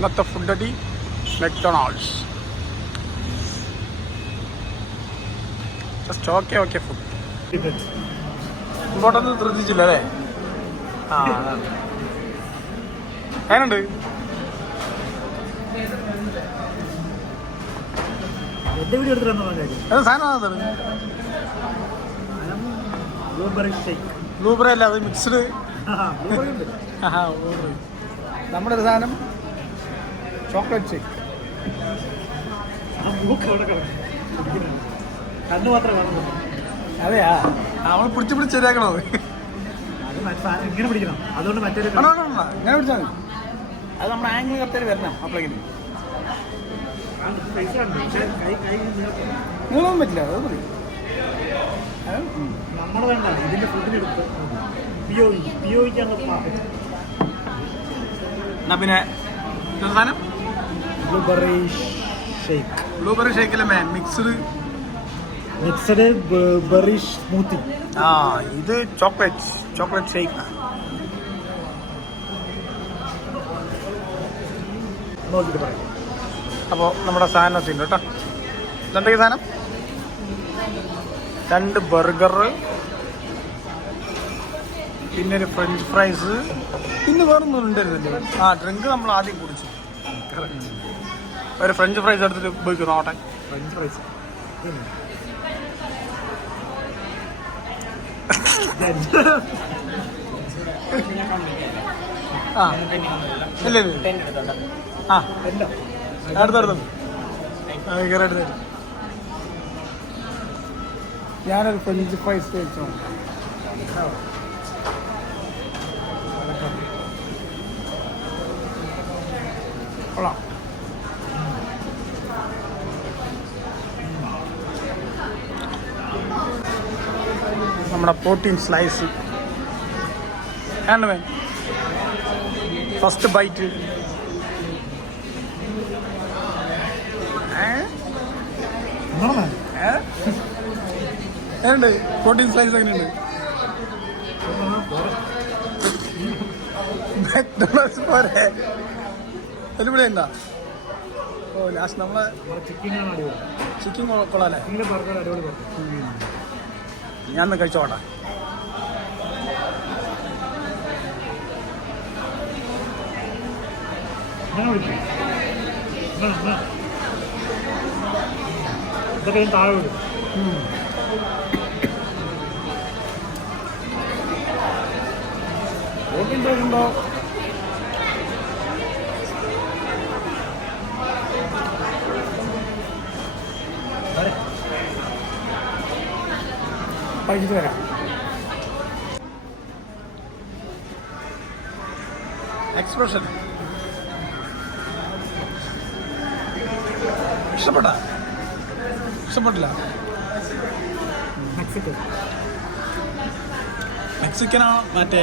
ഇന്നത്തെ ഫുഡടി McDonald's. Just okay food. ഇങ്ങോട്ടൊന്നും ശ്രദ്ധിച്ചില്ല അല്ലേ? ആ എങ്ങനുണ്ട്? സാധനം ബ്ലൂബെറി അല്ല, അത് മിക്സ്ഡ്. നമ്മുടെ ഒരു സാധനം ചോക്ലേറ്റ് ഷേക്ക്. അതെയാ, നമ്മൾ പിടിച്ച് ശരിയാക്കണോ? ഇങ്ങനെ പിടിക്കണം, അതുകൊണ്ട് മറ്റേ ഇങ്ങനെ പിടിച്ചാൽ മതി. അത് നമ്മുടെ ആംഗിൾ കറക്റ്റ് വരണം. അപ്പോഴെങ്കിലും നീളൊന്നും പറ്റില്ല, അത് മതി. നമ്മൾ വേണ്ട ഇതിന്റെ ഫുഡിനെടുത്ത് എന്നാ പിന്നെ സാധനം ബ്ലൂബെറി ഷേക്ക്. ബ്ലൂബെറി ഷേക്കിലെ മിക്സ്ഡ് ബെറി സ്മൂത്തി. ഇത് ചോക്ലേറ്റ് ഷേക്ക്. നോക്കിയിട്ട് പറയാം. അപ്പോൾ നമ്മുടെ സാധനം എത്തിയിട്ടുണ്ട് കേട്ടോ. ഇതെന്തൊക്കെ സാധനം? 2 ബർഗർ, പിന്നെ ഒരു ഫ്രഞ്ച് ഫ്രൈസ്, പിന്നെ വേറൊന്നും ഉണ്ടായിരുന്നല്ലോ. ഡ്രിങ്ക് നമ്മൾ ആദ്യം കുടിച്ചു. ഒരു ഫ്രഞ്ച് ഫ്രൈസ് എടുത്തിട്ട് ഉപയോഗിക്കുന്നു. ആവട്ടെ, ഫ്രഞ്ച് ഫ്രൈസ്. ഇല്ലേ? അടുത്തടുത്ത് ഞാനൊരു ഫ്രഞ്ച് ഫ്രൈസ് കഴിച്ചോ. കൊള്ളാം. നമ്മുടെ പ്രോട്ടീൻ സ്ലൈസ് വേണ്ട. ഫസ്റ്റ് ബൈറ്റ് എങ്ങനെയുണ്ട്? പ്രോട്ടീൻ സ്ലൈസ് എങ്ങനെയുണ്ട്? മെക്ഡൊണാൾഡ്സ് പോരെ വെല്ലുവിളി ഉണ്ടോ? ഓ ലാസ്റ്റ് നമ്മളെ ചിക്കൻ കൊള്ളാല്ലേ? ഞാൻ ഒന്ന് കഴിച്ചോട്ടെ. ഇതൊക്കെ താഴെ വിടും. പ്രോട്ടീൻ കഴിക്കുമ്പോൾ കഴിച്ചിട്ട് വരാം. എക്സ്പ്രഷൻ ഇഷ്ടപ്പെട്ടില്ല. മെക്സിക്കനാണോ മറ്റേ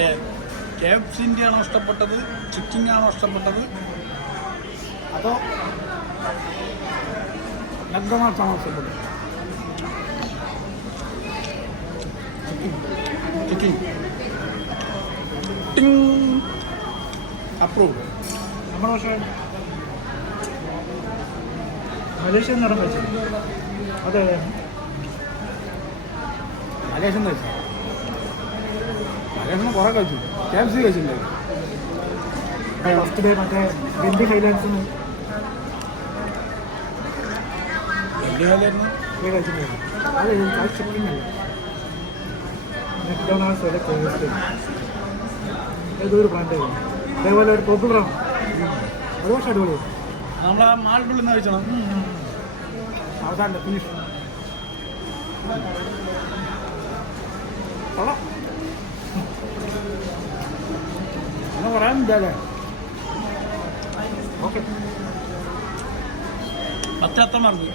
KFCൻ്റെ ആണോ ഇഷ്ടപ്പെട്ടത്? ചിക്കൻ ആണോ ഇഷ്ടപ്പെട്ടത്? അതോ മെക്ഡൊണാൾഡ്സ് ആണോ ഇഷ്ടപ്പെട്ടത്? Chicken approve. നമ്മുടെ പക്ഷേ മലേഷ്യൻ നടന്നു വെച്ചത്. അതെ, മലേഷ്യൻ കഴിച്ചു. മലേഷ്യൻ കുറേ കഴിച്ചു. KFC കഴിച്ചില്ലേ? ഫസ്റ്റ് ഡേ മറ്റേ ഗന്ധി ഹൈലാൻഡ്സ് കഴിച്ചിട്ടുണ്ടായിരുന്നു. അത് ചിക്കൻ മെക്ഡൊണാൾഡ്സ് വരെ ടേസ്റ്റ്. ഏതൊരു ബ്രാൻഡായിരുന്നു. അതേപോലെ ഒരു പോപ്പുലറാണ്. അത് പക്ഷേ അടിപൊളിയാണ്. നമ്മളെ മാളിൻ്റെ ഉള്ളിൽ നിന്ന് കഴിച്ചണം. അവസാനം ഫിനിഷ് കൊള്ളാം. അങ്ങനെ പറയാനില്ലേ? ഓക്കെ, പറ്റാത്ത മാർക്ക്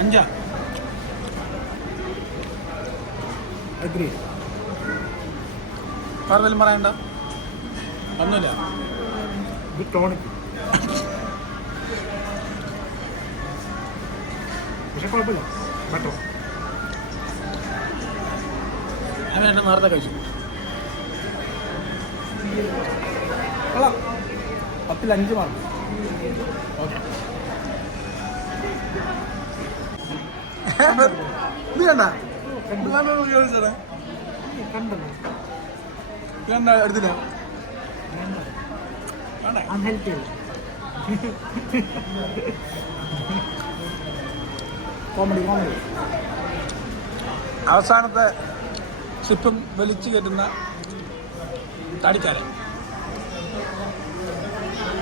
5 അഗ്രി. വേറെ വല്ലതും പറയണ്ട? ഒന്നുമില്ല. ഇത് ടോണിക്. പക്ഷെ കുഴപ്പമില്ല, ബെറ്റർ. ഞാൻ നേരത്തെ കഴിച്ചു. കൊള്ളാം. 10ൽ 5 മാർക്ക്. ഓക്കെ. ഇത് കണ്ട എടുത്തില്ല അൺഹെൽത്തി അല്ല. കോമഡി. അവസാനത്തെ സിപ്പും വലിച്ചു കയറ്റുന്ന താടിക്കാരൻ.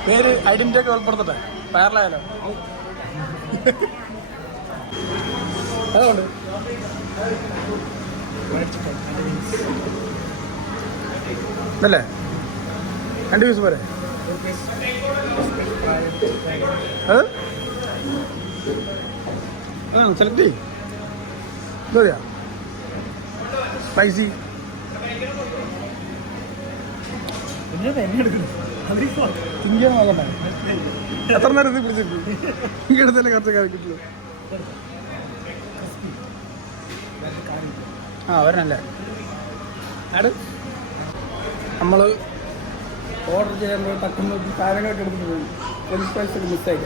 പേര് ഐഡന്റിറ്റി ഒക്കെ ഉൾപ്പെടുത്തട്ടെ, വൈറലായാലോ. അതുകൊണ്ട് അല്ലേ 2 പീസ് പോരെ? അതാണ് സെലക്ട് ചെയ്യും. എന്താ സ്പൈസി. തിങ്കാൻ നോക്കണ്ട. എത്ര നേരം ഇത് പിടിച്ചിട്ടു? ഇങ്ങനത്തെ കുറച്ച് കിട്ടുള്ളൂ. വരണല്ലേ. നമ്മൾ ഓർഡർ ചെയ്യുമ്പോൾ തക്കുമ്പോൾ സാധനങ്ങളൊക്കെ എടുത്തിട്ട് പോയി. ഫ്രഞ്ച് ഫ്രൈസ് ഒക്കെ മിസ്സായി.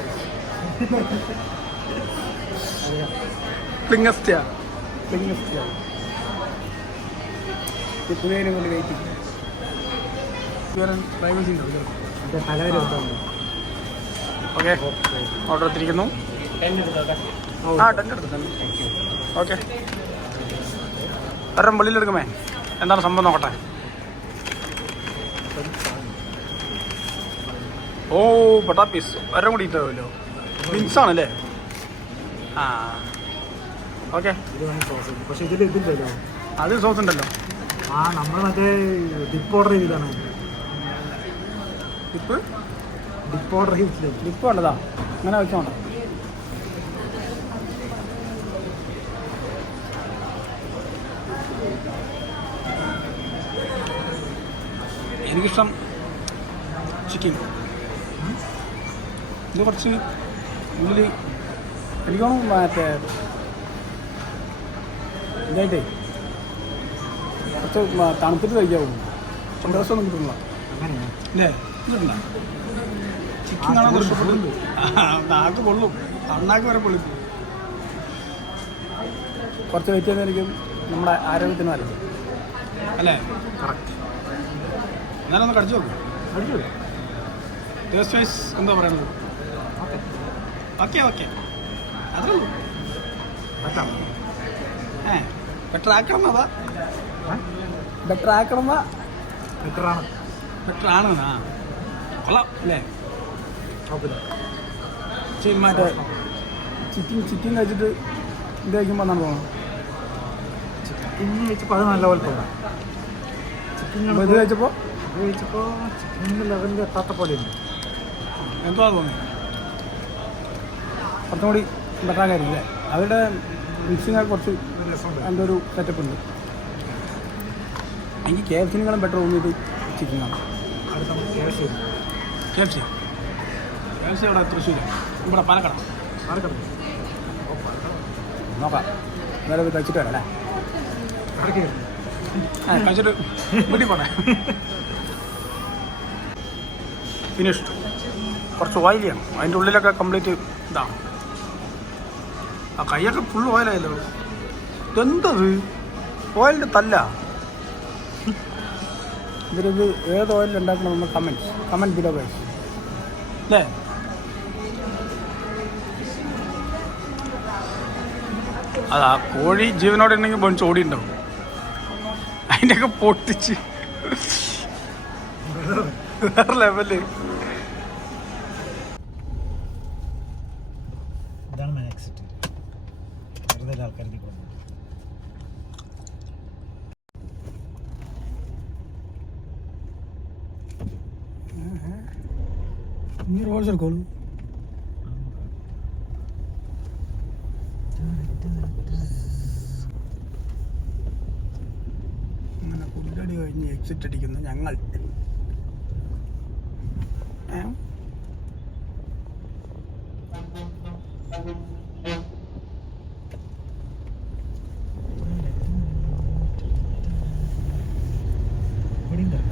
പ്ലിംഗസ്റ്റിയ പുതിയതിനെ കൊണ്ട് വെയിറ്റ് ചെയ്യും. പ്രൈവസി ഉണ്ടല്ലോ. ഓക്കെ, ഓർഡർ എത്തിയിരിക്കുന്നു. 10 എടുത്തു. ഓക്കെ, ഒരെണ്ണം വെളിയിലെടുക്കുമേ. എന്താണ് സംഭവം നോക്കട്ടെ. ഓ പൊട്ടാപ്പീസ് ഒരെണ്ണം കൂടി ഇട്ടല്ലോ. വിങ്സ് ആണല്ലേ? ആ ഓക്കെ. പക്ഷെ ഇതിൽ ഇതില്ലല്ലോ. അത് സോസ് ഉണ്ടല്ലോ. നമ്മൾ മറ്റേ ഡിപ്പ് ഓർഡർ ചെയ്തതാണ്. ഡിപ്പ് ഓർഡർ ചെയ്തിട്ടില്ല. ഡിപ്പ് വേണ്ടതാ, അങ്ങനെ വെച്ചോണ്ട. എനിക്കിഷ്ടം ചിക്കൻ. ഇത് കുറച്ച് ഉള്ളിൽ എനിക്ക് തോന്നുന്നു മറ്റേ ഇതായിട്ടേ കുറച്ച് തണുത്തിട്ട് കഴിക്കാവുള്ളൂ. സന്തോഷമൊന്നും കിട്ടുന്നില്ല അല്ലേ? കിട്ടുന്നില്ല. ചിക്കൻ കാണാൻ ഇഷ്ടപ്പെട്ടു. നാക്ക് കൊള്ളും, അണ്ണാക്ക് വരെ പൊള്ളിക്കും. കുറച്ച് വെയിറ്റ് ചെയ്യുന്നതായിരിക്കും നമ്മുടെ ആരോഗ്യത്തിന് നല്ലത് അല്ലേ? കറക്റ്റ്. ഞാനൊന്ന് കടിച്ചു നോക്കും. ടേസ്റ്റ് വൈസ് എന്താ പറയുന്നത്? ഓക്കെ അത്രേ ഉള്ളൂ. ബെറ്റർ ആക്കണമെന്നതാ. ബെറ്റർ ആണ്. കൊള്ളാം അല്ലേ? മറ്റേ ചിക്കൻ കഴിച്ചിട്ട് ഇത് കഴിക്കുമ്പോൾ എന്നാണ് തോന്നുന്നത്. ചിക്കൻ കഴിച്ചപ്പോൾ അത് നല്ല പോലെ തോന്നാം. ഇത് കഴിച്ചപ്പോൾ ചിക്കൻ്റെ ലെവലിൽ എത്താത്ത പോലെയുണ്ട്. എന്തോ തോന്നി. കുറച്ചും കൂടി ബെറ്റർ കാര്യം അല്ലേ? അവരുടെ മിക്സിങ് കുറച്ച് എൻ്റെ ഒരു സെറ്റപ്പ് ഉണ്ട്. എനിക്ക് KFC-നെക്കാളും ബെറ്റർ തോന്നിയത് ചിക്കനാണ്. KFC ഇവിടെ തൃശ്ശൂർ, ഇവിടെ പാലക്കാട്. നോക്കാം, വേറെ കഴിച്ചിട്ട് വരാം അല്ലേ? കഴിച്ചിട്ട് വീട്ടിൽ പോട്ടെ. ഫിനിഷ്ഡ്. കുറച്ച് ഓയിലിയാണ്, അതിൻ്റെ ഉള്ളിലൊക്കെ കംപ്ലീറ്റ് ഇതാണ്. ആ കൈയൊക്കെ ഫുൾ ഓയിലായല്ലോ. എന്തത് ഓയിലിൻ്റെ തല്ല? ഇതിലിത് ഏത് ഓയിലിൽ ഉണ്ടാക്കണമെന്ന് കമൻറ്റ് ബിലോ ഗൈസ് അല്ലേ? അതാ കോഴി ജീവനോടെ ഉണ്ടെങ്കിൽ പൊളിച്ച് ഓടി ഉണ്ടാവും. അതിൻ്റെയൊക്കെ പൊട്ടിച്ച് വേറെ ലെവല്. ഇതാണ് മാക്സിറ്റ്. വെറുതെ ആൾക്കാർ ഇനി റോൾസ് എടുക്കോളൂ. അങ്ങനെ പുല്ലടി കഴിഞ്ഞ് എക്സിറ്റ് അടിക്കുന്നു ഞങ്ങൾ.